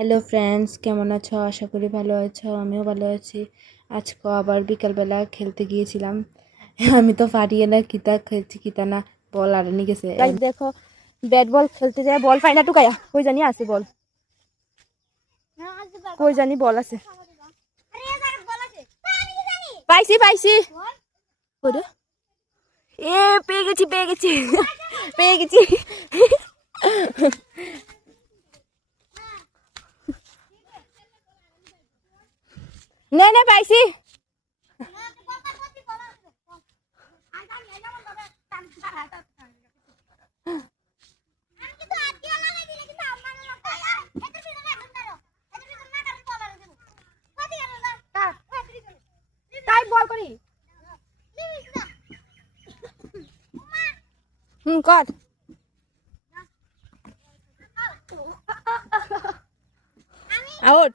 Hello friends, কেমন আছো? আশা করি ভালো আছো। আমিও ভালো আছি। আজকে আবার বিকালবেলা খেলতে গিয়েছিলাম। আমি তো পারিয়ে না, কিতা খেলছি কিতা না, বল আর নিয়ে গেছে। দেখো, ব্যাট বল খেলতে যায়, বল পাই না, টুকাইয়া কই জানি আছে বল, কই জানি বল আছে। পাইছি পাইছি, এ পেয়ে গেছি পেয়ে গেছি পেয়ে গেছি। না না পাইছি। তাই বল করি কর। আউট।